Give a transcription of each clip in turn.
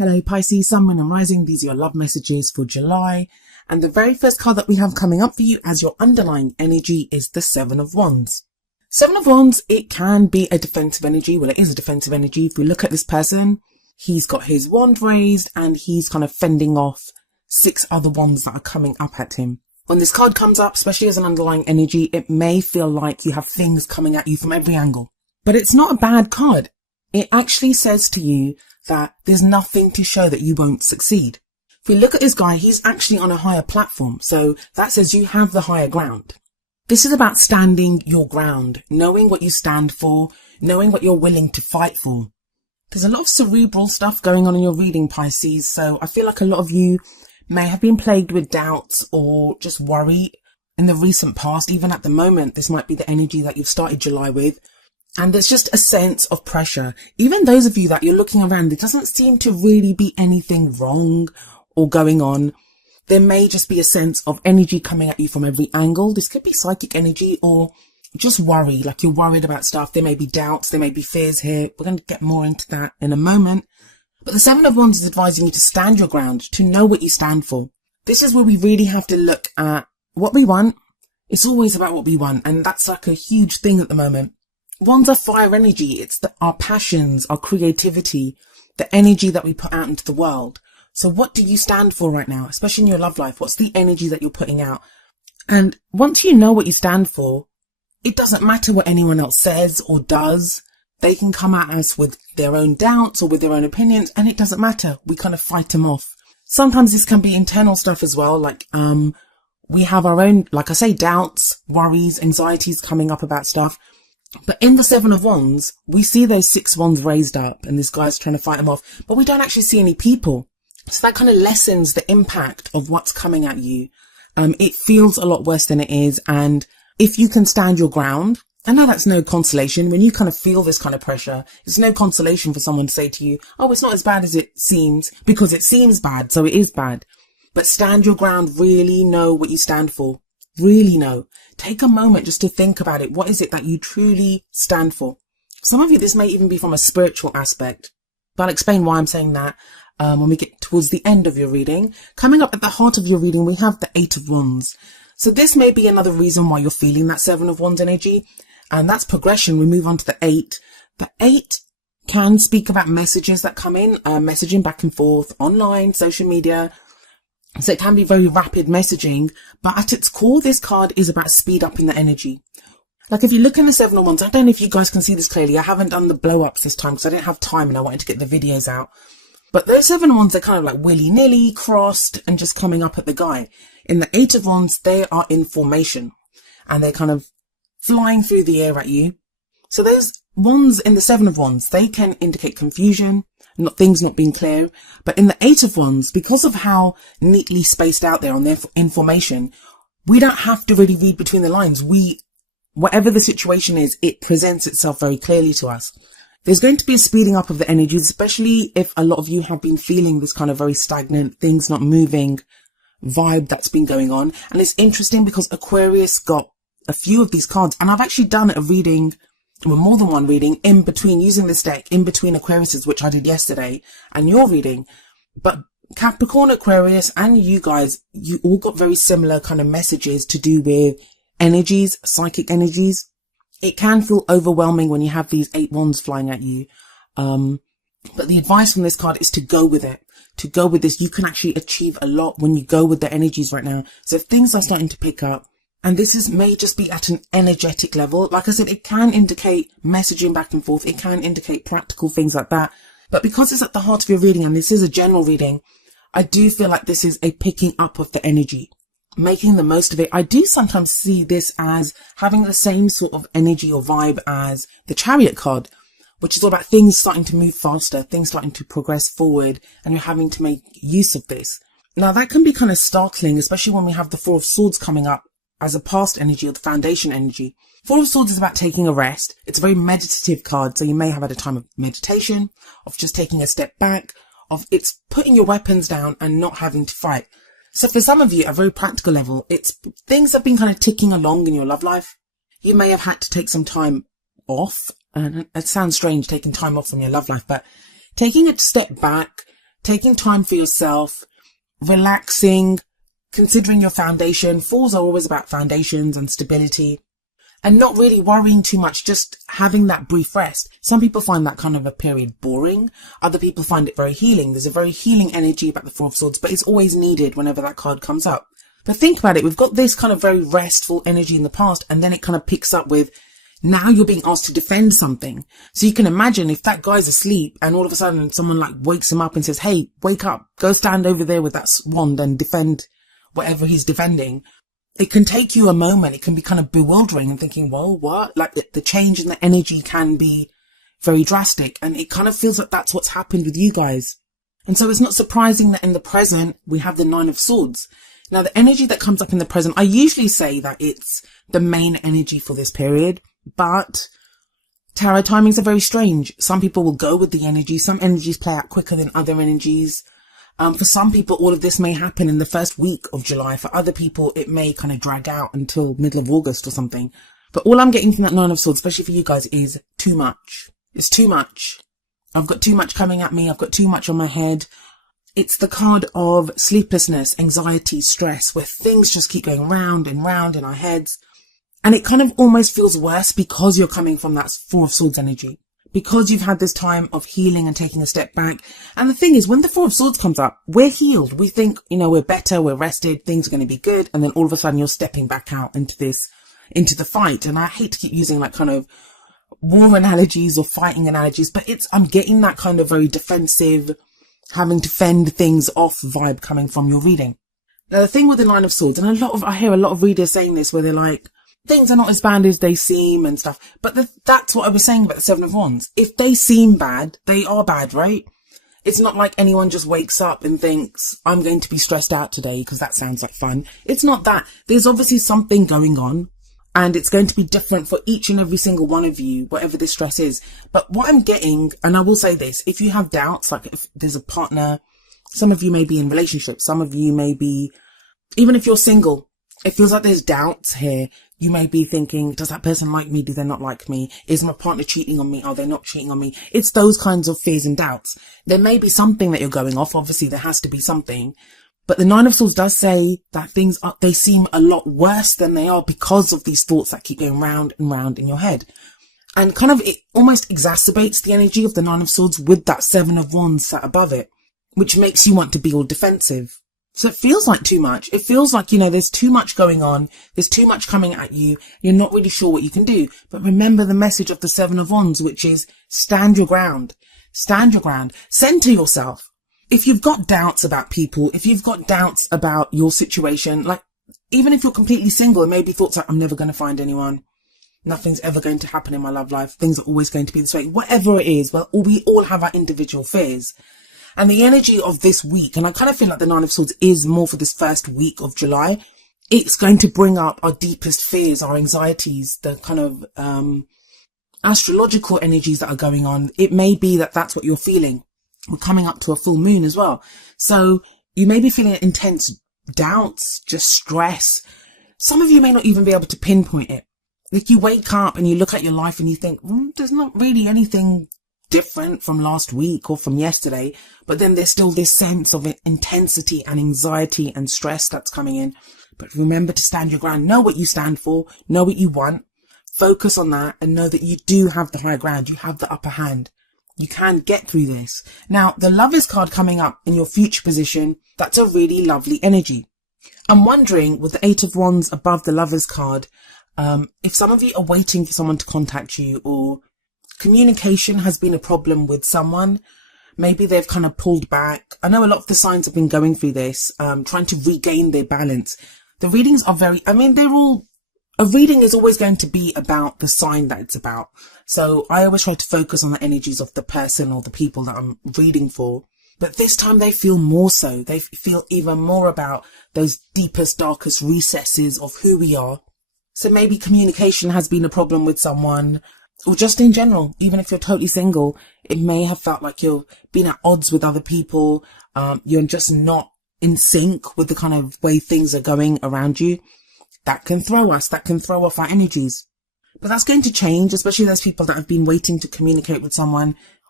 Hello Pisces, Sun, Moon and Rising. These are your love messages for July. And the very first card that we have coming up for you as your underlying energy is the Seven of Wands. Seven of Wands, it can be a defensive energy. Well, it is a defensive energy. If we look at this person, he's got his wand raised and he's kind of fending off 6 other wands that are coming up at him. When this card comes up, especially as an underlying energy, it may feel like you have things coming at you from every angle. But it's not a bad card. It actually says to you that there's nothing to show that you won't succeed. If we look at this guy, he's actually on a higher platform. So that says you have the higher ground. This is about standing your ground, knowing what you stand for, knowing what you're willing to fight for. There's a lot of cerebral stuff going on in your reading, Pisces. So I feel like a lot of you may have been plagued with doubts or just worry in the recent past. Even at the moment, this might be the energy that you've started July with. And there's just a sense of pressure. Even those of you that you're looking around, there doesn't seem to really be anything wrong or going on. There may just be a sense of energy coming at you from every angle. This could be psychic energy or just worry, like you're worried about stuff. There may be doubts, there may be fears here. We're going to get more into that in a moment. But the Seven of Wands is advising you to stand your ground, to know what you stand for. This is where we really have to look at what we want. It's always about what we want. And that's like a huge thing at the moment. Wands are fire energy. It's our passions, our creativity, the energy that we put out into the world. So what do you stand for right now, especially in your love life? What's the energy that you're putting out? And once you know what you stand for, it doesn't matter what anyone else says or does. They can come at us with their own doubts or with their own opinions, and it doesn't matter. We kind of fight them off. Sometimes this can be internal stuff as well. Like, we have our own, like I say, doubts, worries, anxieties coming up about stuff. But in the Seven of Wands, we see those 6 wands raised up and this guy's trying to fight them off, but we don't actually see any people. So that kind of lessens the impact of what's coming at you. It feels a lot worse than it is. And if you can stand your ground, I know that's no consolation. When you kind of feel this kind of pressure, it's no consolation for someone to say to you, oh, it's not as bad as it seems, because it seems bad. So it is bad. But stand your ground. Really know what you stand for. Really know. Take a moment just to think about it. What is it that you truly stand for? Some of you, this may even be from a spiritual aspect, but I'll explain why I'm saying that when we get towards the end of your reading. Coming up at the heart of your reading, we have the 8 of Wands. So this may be another reason why you're feeling that 7 of Wands energy, and that's progression. We move on to the 8. The 8 can speak about messages that come in, messaging back and forth, online, social media. So it can be very rapid messaging, but at its core, this card is about speed up in the energy. Like if you look in the 7 of Wands, I don't know if you guys can see this clearly. I haven't done the blow ups this time because I didn't have time and I wanted to get the videos out. But those 7 of Wands, they're kind of like willy-nilly, crossed and just coming up at the guy. In the 8 of Wands, they are in formation and they're kind of flying through the air at you. So those wands in the 7 of Wands, they can indicate confusion, things not being clear. But in the 8 of Wands, because of how neatly spaced out they are on their information, we don't have to really read between the lines. Whatever the situation is, it presents itself very clearly to us. There's going to be a speeding up of the energies, especially if a lot of you have been feeling this kind of very stagnant, things not moving vibe that's been going on. And it's interesting because Aquarius got a few of these cards, and I've actually done a reading, well, more than one reading in between, using this deck in between Aquarius's, which I did yesterday, and your reading. But Capricorn, Aquarius, and you guys, you all got very similar kind of messages to do with energies, psychic energies. It can feel overwhelming when you have these 8 wands flying at you. But the advice from this card is to go with it. To go with this, you can actually achieve a lot when you go with the energies right now. So if things are starting to pick up, and this may just be at an energetic level. Like I said, it can indicate messaging back and forth. It can indicate practical things like that. But because it's at the heart of your reading, and this is a general reading, I do feel like this is a picking up of the energy, making the most of it. I do sometimes see this as having the same sort of energy or vibe as the Chariot card, which is all about things starting to move faster, things starting to progress forward, and you're having to make use of this. Now, that can be kind of startling, especially when we have the 4 of Swords coming up as a past energy or the foundation energy. 4 of Swords is about taking a rest. It's a very meditative card, so you may have had a time of meditation, of just taking a step back, of it's putting your weapons down and not having to fight. So for some of you, at a very practical level, it's things have been kind of ticking along in your love life. You may have had to take some time off, and it sounds strange taking time off from your love life, but taking a step back, taking time for yourself, relaxing, considering your foundation. Falls are always about foundations and stability, and not really worrying too much, just having that brief rest. Some people find that kind of a period boring. Other people find it very healing. There's a very healing energy about the Four of Swords, but it's always needed whenever that card comes up. But think about it. We've got this kind of very restful energy in the past, and then it kind of picks up with, now you're being asked to defend something. So you can imagine if that guy's asleep and all of a sudden someone like wakes him up and says, hey, wake up, go stand over there with that wand and defend whatever he's defending. It can take you a moment. It can be kind of bewildering and thinking, whoa, what? Like the change in the energy can be very drastic. And it kind of feels like that's what's happened with you guys. And so it's not surprising that in the present, we have the Nine of Swords. Now, the energy that comes up in the present, I usually say that it's the main energy for this period. But tarot timings are very strange. Some people will go with the energy. Some energies play out quicker than other energies. For some people, all of this may happen in the first week of July. For other people, it may kind of drag out until middle of August or something. But all I'm getting from that Nine of Swords, especially for you guys, is too much. It's too much. I've got too much coming at me. I've got too much on my head. It's the card of sleeplessness, anxiety, stress, where things just keep going round and round in our heads. And it kind of almost feels worse because you're coming from that Four of Swords energy. Because you've had this time of healing and taking a step back. And the thing is, when the Four of Swords comes up, we're healed. We think, we're better, we're rested, things are going to be good. And then all of a sudden you're stepping back out into the fight. And I hate to keep using like kind of war analogies or fighting analogies, but I'm getting that kind of very defensive, having to fend things off vibe coming from your reading. Now, the thing with the Nine of Swords, and I hear a lot of readers saying this where they're like, things are not as bad as they seem and stuff. But that's what I was saying about the Seven of Wands. If they seem bad, they are bad, right? It's not like anyone just wakes up and thinks, I'm going to be stressed out today because that sounds like fun. It's not that. There's obviously something going on, and it's going to be different for each and every single one of you, whatever the stress is. But what I'm getting, and I will say this, if you have doubts, like if there's a partner, some of you may be in relationships, some of you may be, even if you're single, it feels like there's doubts here. You may be thinking, does that person like me? Do they not like me? Is my partner cheating on me? Are they not cheating on me? It's those kinds of fears and doubts. There may be something that you're going off. Obviously, there has to be something. But the Nine of Swords does say that they seem a lot worse than they are because of these thoughts that keep going round and round in your head. And kind of it almost exacerbates the energy of the Nine of Swords with that Seven of Wands sat above it, which makes you want to be all defensive. So it feels like too much. It feels like, there's too much going on. There's too much coming at you. You're not really sure what you can do. But remember the message of the Seven of Wands, which is stand your ground. Stand your ground. Center yourself. If you've got doubts about people, if you've got doubts about your situation, like even if you're completely single and maybe thoughts like, I'm never going to find anyone. Nothing's ever going to happen in my love life. Things are always going to be this way. Whatever it is, well, we all have our individual fears. And the energy of this week, and I kind of feel like the Nine of Swords is more for this first week of July. It's going to bring up our deepest fears, our anxieties, the kind of astrological energies that are going on. It may be that that's what you're feeling. We're coming up to a full moon as well. So you may be feeling intense doubts, just stress. Some of you may not even be able to pinpoint it. Like you wake up and you look at your life and you think, there's not really anything different from last week or from yesterday, but then there's still this sense of intensity and anxiety and stress that's coming in. But remember to stand your ground. Know what you stand for. Know what you want. Focus on that and know that you do have the high ground. You have the upper hand. You can get through this. Now, the Lovers card coming up in your future position, that's a really lovely energy. I'm wondering, with the Eight of Wands above the Lovers card, if some of you are waiting for someone to contact you, or communication has been a problem with someone, maybe they've kind of pulled back. I know a lot of the signs have been going through this, trying to regain their balance. The readings are a reading is always going to be about the sign that it's about. So I always try to focus on the energies of the person or the people that I'm reading for. But this time they feel more so. They feel even more about those deepest, darkest recesses of who we are. So maybe communication has been a problem with someone, or just in general, even if you're totally single, it may have felt like you've been at odds with other people. You're just not in sync with the kind of way things are going around you. That can throw off our energies. But that's going to change, especially those people that have been waiting to communicate with someone,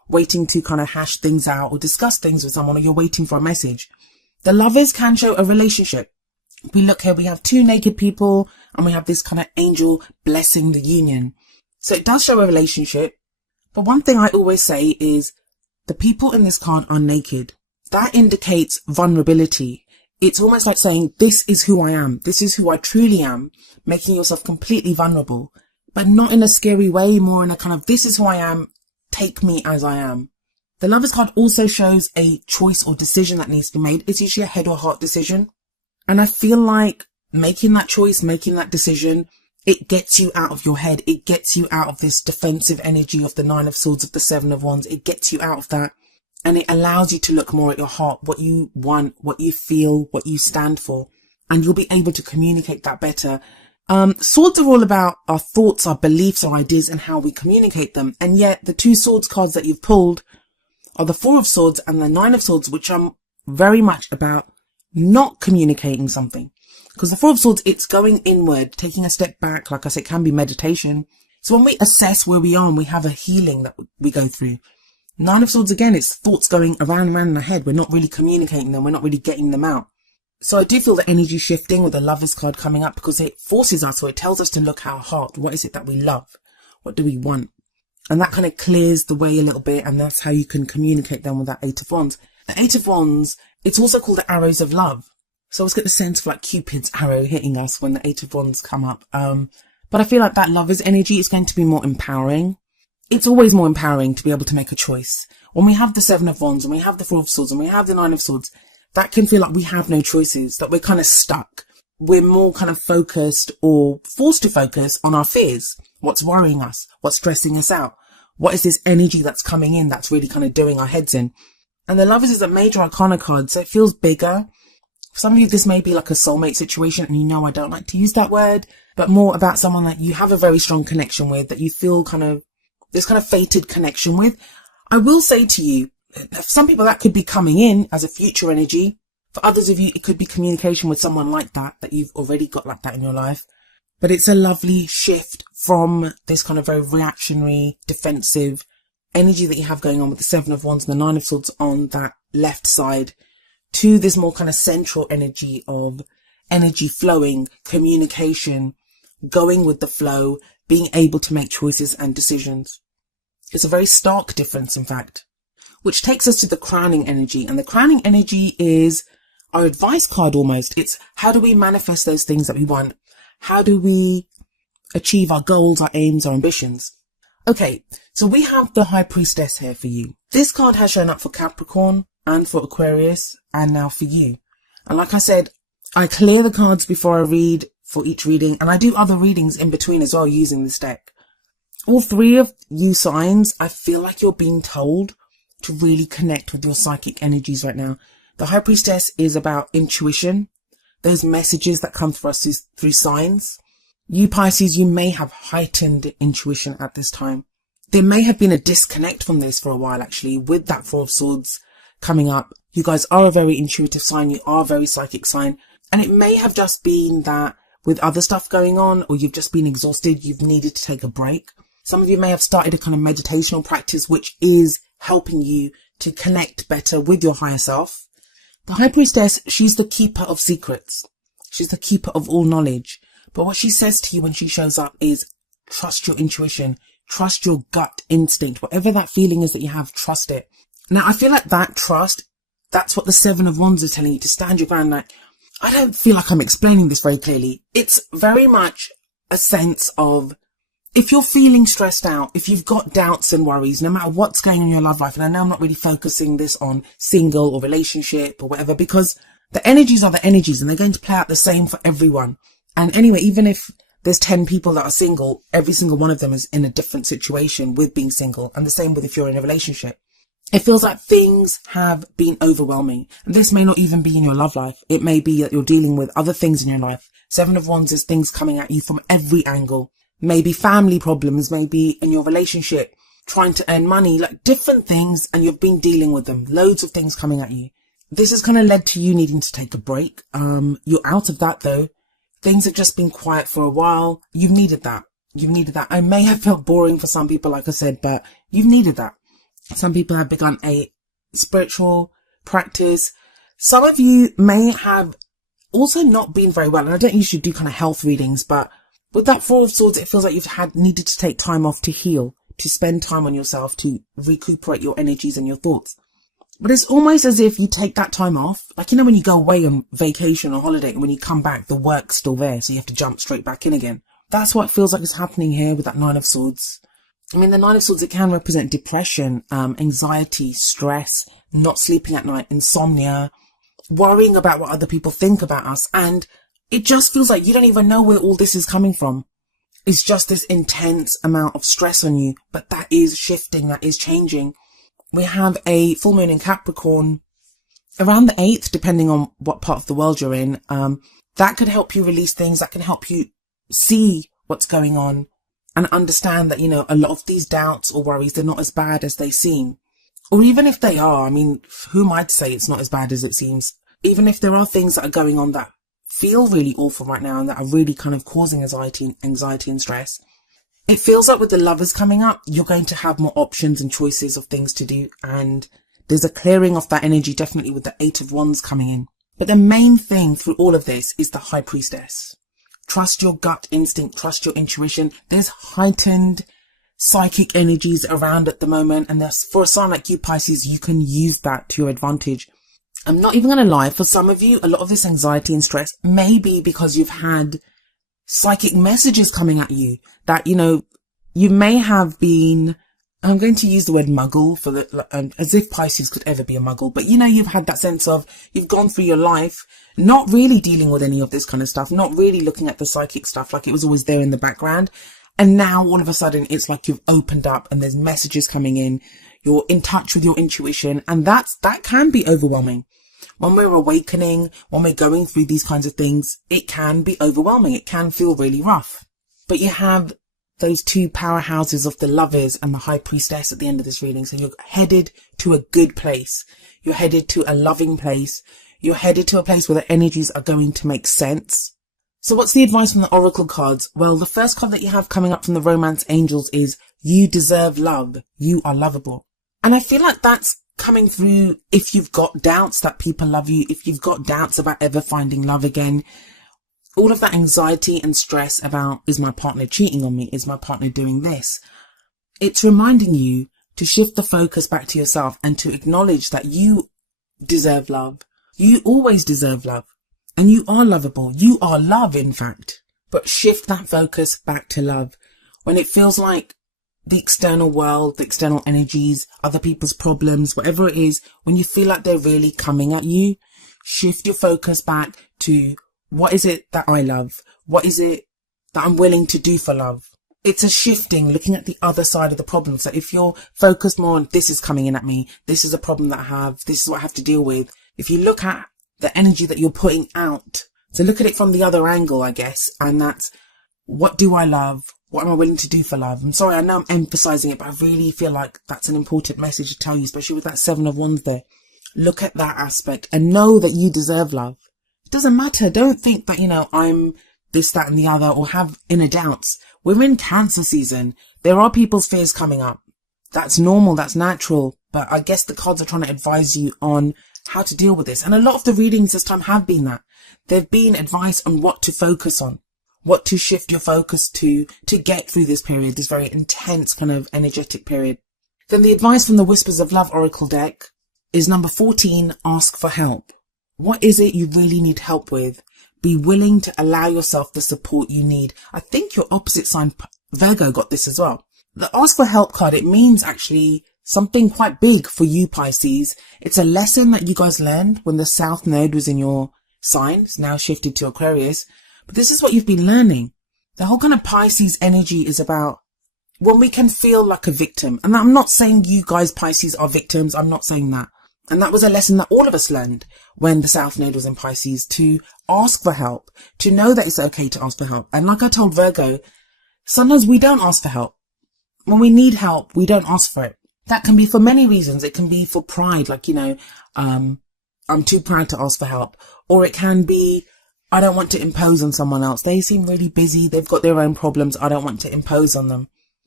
waiting to kind of hash things out or discuss things with someone, or you're waiting for a message. The Lovers can show a relationship. We look here, we have two naked people and we have this kind of angel blessing the union. So it does show a relationship. But one thing I always say is the people in this card are naked. That indicates vulnerability. It's almost like saying, this is who I am. This is who I truly am, making yourself completely vulnerable, but not in a scary way, more in a kind of, this is who I am. Take me as I am. The Lovers card also shows a choice or decision that needs to be made. It's usually a head or heart decision. And I feel like making that choice, making that decision, it gets you out of your head. It gets you out of this defensive energy of the Nine of Swords, of the Seven of Wands. It gets you out of that. And it allows you to look more at your heart, what you want, what you feel, what you stand for. And you'll be able to communicate that better. Swords are all about our thoughts, our beliefs, our ideas, and how we communicate them. And yet the two Swords cards that you've pulled are the Four of Swords and the Nine of Swords, which are very much about not communicating something. Because the Four of Swords, it's going inward, taking a step back. Like I said, it can be meditation. So when we assess where we are and we have a healing that we go through. Nine of Swords, again, it's thoughts going around and around in our head. We're not really communicating them. We're not really getting them out. So I do feel the energy shifting with the Lovers card coming up, because it forces us, or it tells us to look at our heart. What is it that we love? What do we want? And that kind of clears the way a little bit. And that's how you can communicate them with that Eight of Wands. The Eight of Wands, it's also called the arrows of love. So I always get the sense of like Cupid's arrow hitting us when the Eight of Wands come up. But I feel like that Lovers energy is going to be more empowering. It's always more empowering to be able to make a choice. When we have the Seven of Wands and we have the Four of Swords and we have the Nine of Swords, that can feel like we have no choices, that we're kind of stuck. We're more kind of focused or forced to focus on our fears. What's worrying us? What's stressing us out? What is this energy that's coming in that's really kind of doing our heads in? And the Lovers is a major arcana card, so it feels bigger. For some of you, this may be like a soulmate situation, and you know I don't like to use that word, but more about someone that you have a very strong connection with, that you feel kind of this kind of fated connection with. I will say to you, for some people that could be coming in as a future energy. For others of you, it could be communication with someone like that you've already got like that in your life. But it's a lovely shift from this kind of very reactionary, defensive energy that you have going on with the Seven of Wands and the Nine of Swords on that left side, to this more kind of central energy of energy flowing, communication, going with the flow, being able to make choices and decisions. It's a very stark difference, in fact, which takes us to the crowning energy. And the crowning energy is our advice card almost. It's how do we manifest those things that we want? How do we achieve our goals, our aims, our ambitions? Okay, so we have the High Priestess here for you. This card has shown up for Capricorn and for Aquarius, and now for you. And like I said, I clear the cards before I read for each reading, and I do other readings in between as well using this deck. All three of you signs, I feel like you're being told to really connect with your psychic energies right now. The High Priestess is about intuition, those messages that come through us through signs. You Pisces, you may have heightened intuition at this time. There may have been a disconnect from this for a while, actually, with that Four of Swords coming up. You guys are a very intuitive sign. You are a very psychic sign. And it may have just been that with other stuff going on, or you've just been exhausted, you've needed to take a break. Some of you may have started a kind of meditational practice, which is helping you to connect better with your higher self. The High Priestess, she's the keeper of secrets. She's the keeper of all knowledge. But what she says to you when she shows up is trust your intuition, trust your gut instinct, whatever that feeling is that you have, trust it. Now, I feel like that trust, that's what the Seven of Wands is telling you, to stand your ground. Like, I don't feel like I'm explaining this very clearly. It's very much a sense of, if you're feeling stressed out, if you've got doubts and worries, no matter what's going on in your love life, and I know I'm not really focusing this on single or relationship or whatever, because the energies are the energies and they're going to play out the same for everyone. And anyway, even if there's 10 people that are single, every single one of them is in a different situation with being single. And the same with if you're in a relationship. It feels like things have been overwhelming. And this may not even be in your love life. It may be that you're dealing with other things in your life. Seven of Wands is things coming at you from every angle. Maybe family problems, maybe in your relationship, trying to earn money, like different things, and you've been dealing with them. Loads of things coming at you. This has kind of led to you needing to take a break. You're out of that though. Things have just been quiet for a while. You've needed that. You've needed that. I may have felt boring for some people, like I said, but you've needed that. Some people have begun a spiritual practice. Some of you may have also not been very well. And I don't usually do kind of health readings, but with that Four of Swords, it feels like you've needed to take time off to heal, to spend time on yourself, to recuperate your energies and your thoughts. But it's almost as if you take that time off, like, you know, when you go away on vacation or holiday, and when you come back, the work's still there, so you have to jump straight back in again. That's what it feels like is happening here with that Nine of Swords. I mean, the Nine of Swords, it can represent depression, anxiety, stress, not sleeping at night, insomnia, worrying about what other people think about us. And it just feels like you don't even know where all this is coming from. It's just this intense amount of stress on you, but that is shifting, that is changing. We have a full moon in Capricorn around the 8th, depending on what part of the world you're in. That could help you release things, that can help you see what's going on and understand that, you know, a lot of these doubts or worries, they're not as bad as they seem. Or even if they are, I mean, who might say it's not as bad as it seems? Even if there are things that are going on that feel really awful right now and that are really kind of causing anxiety and stress, it feels like with the Lovers coming up, you're going to have more options and choices of things to do. And there's a clearing of that energy, definitely with the Eight of Wands coming in. But the main thing through all of this is the High Priestess. Trust your gut instinct, trust your intuition. There's heightened psychic energies around at the moment. And for a sign like you, Pisces, you can use that to your advantage. I'm not even going to lie, for some of you, a lot of this anxiety and stress may be because you've had psychic messages coming at you that, you know, you may have been, I'm going to use the word muggle for as if Pisces could ever be a muggle, but you know, you've had that sense of, you've gone through your life not really dealing with any of this kind of stuff, not really looking at the psychic stuff, like it was always there in the background. And now all of a sudden it's like you've opened up and there's messages coming in, you're in touch with your intuition, and that can be overwhelming. When we're awakening, when we're going through these kinds of things, it can be overwhelming. It can feel really rough. But you have those two powerhouses of the Lovers and the High Priestess at the end of this reading. So you're headed to a good place. You're headed to a loving place. You're headed to a place where the energies are going to make sense. So what's the advice from the Oracle cards? Well, the first card that you have coming up from the Romance Angels is, you deserve love. You are lovable. And I feel like that's coming through if you've got doubts that people love you, if you've got doubts about ever finding love again, all of that anxiety and stress about, is my partner cheating on me? Is my partner doing this? It's reminding you to shift the focus back to yourself and to acknowledge that you deserve love. You always deserve love, and you are lovable. You are love, in fact, but shift that focus back to love. When it feels like the external world, the external energies, other people's problems, whatever it is, when you feel like they're really coming at you, shift your focus back to, what is it that I love? What is it that I'm willing to do for love? It's a shifting, looking at the other side of the problem. So if you're focused more on, this is coming in at me, this is a problem that I have, this is what I have to deal with. If you look at the energy that you're putting out, so look at it from the other angle, I guess, and that's, what do I love? What am I willing to do for love? I'm sorry, I know I'm emphasizing it, but I really feel like that's an important message to tell you, especially with that Seven of Wands there. Look at that aspect and know that you deserve love. It doesn't matter. Don't think that, you know, I'm this, that and the other, or have inner doubts. We're in Cancer season. There are people's fears coming up. That's normal. That's natural. But I guess the cards are trying to advise you on how to deal with this. And a lot of the readings this time have been that. There've been advice on what to focus on, what to shift your focus to get through this period, this very intense kind of energetic period. Then the advice from the Whispers of Love Oracle deck is number 14, ask for help. What is it you really need help with? Be willing to allow yourself the support you need. I think your opposite sign, Virgo, got this as well. The ask for help card, it means actually something quite big for you, Pisces. It's a lesson that you guys learned when the South Node was in your sign. It's now shifted to Aquarius. But this is what you've been learning. The whole kind of Pisces energy is about when we can feel like a victim. And I'm not saying you guys, Pisces, are victims. I'm not saying that. And that was a lesson that all of us learned when the South Node was in Pisces, to ask for help, to know that it's okay to ask for help. And like I told Virgo, sometimes we don't ask for help. When we need help, we don't ask for it. That can be for many reasons. It can be for pride, like, you know, I'm too proud to ask for help. Or it can be, I don't want to impose on someone else. They seem really busy. They've got their own problems. I don't want to impose on them.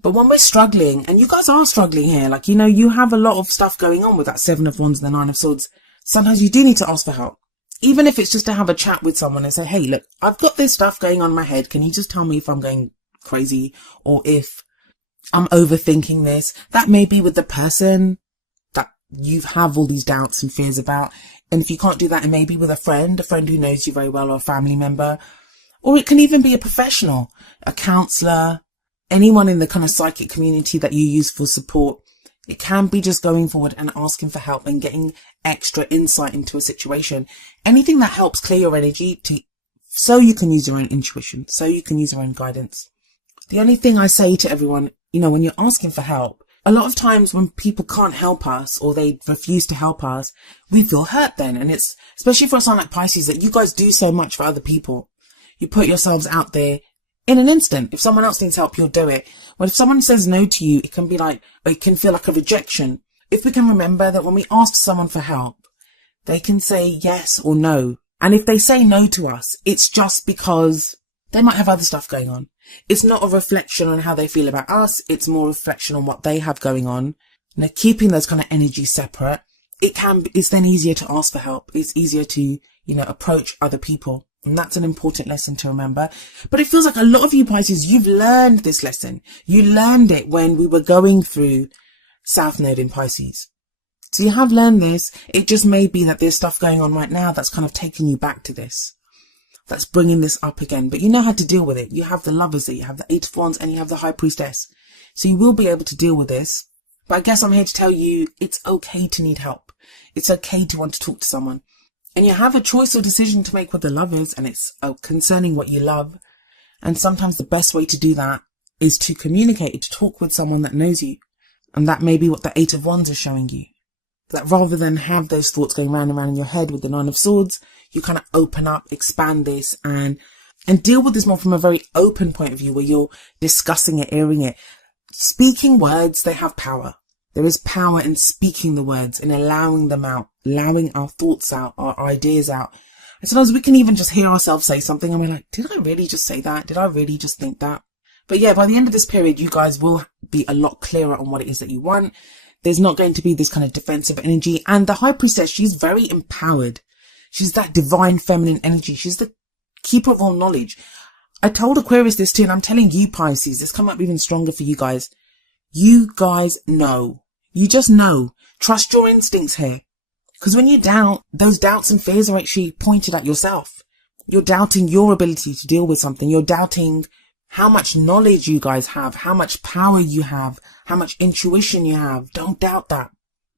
But when we're struggling, and you guys are struggling here, like, you know, you have a lot of stuff going on with that Seven of Wands and the Nine of Swords. Sometimes you do need to ask for help. Even if it's just to have a chat with someone and say, hey, look, I've got this stuff going on in my head. Can you just tell me if I'm going crazy or if I'm overthinking this? That may be with the person that you have all these doubts and fears about. And if you can't do that, it may be with a friend who knows you very well, or a family member. Or it can even be a professional, a counsellor, anyone in the kind of psychic community that you use for support. It can be just going forward and asking for help and getting extra insight into a situation. Anything that helps clear your energy so you can use your own intuition, so you can use your own guidance. The only thing I say to everyone, you know, when you're asking for help, a lot of times when people can't help us or they refuse to help us, we feel hurt then. And it's, especially for a sign like Pisces, that you guys do so much for other people. You put yourselves out there in an instant. If someone else needs help, you'll do it. But if someone says no to you, it can be like, or it can feel like a rejection. If we can remember that when we ask someone for help, they can say yes or no. And if they say no to us, it's just because they might have other stuff going on. It's not a reflection on how they feel about us. It's more a reflection on what they have going on. You know, keeping those kind of energies separate, it's then easier to ask for help. It's easier to, you know, approach other people. And that's an important lesson to remember. But it feels like a lot of you Pisces, you've learned this lesson. You learned it when we were going through South Node in Pisces. So you have learned this. It just may be that there's stuff going on right now that's kind of taking you back to this. That's bringing this up again. But you know how to deal with it. You have the Lovers there, you have the Eight of Wands, and you have the High Priestess. So you will be able to deal with this. But I guess I'm here to tell you it's okay to need help. It's okay to want to talk to someone. And you have a choice or decision to make with the Lovers, and it's concerning what you love. And sometimes the best way to do that is to communicate, to talk with someone that knows you. And that may be what the Eight of Wands is showing you. That rather than have those thoughts going round and round in your head with the Nine of Swords, you kind of open up, expand this, and deal with this more from a very open point of view, where you're discussing it, airing it. Speaking words, they have power. There is power in speaking the words and allowing them out, allowing our thoughts out, our ideas out. And sometimes we can even just hear ourselves say something and we're like, did I really just say that? Did I really just think that? But yeah, by the end of this period, you guys will be a lot clearer on what it is that you want. There's not going to be this kind of defensive energy. And the High Priestess, she's very empowered. She's that divine feminine energy. She's the keeper of all knowledge. I told Aquarius this too, and I'm telling you Pisces, it's come up even stronger for you guys. You guys know. You just know. Trust your instincts here. Because when you doubt, those doubts and fears are actually pointed at yourself. You're doubting your ability to deal with something. You're doubting how much knowledge you guys have, how much power you have, how much intuition you have. Don't doubt that.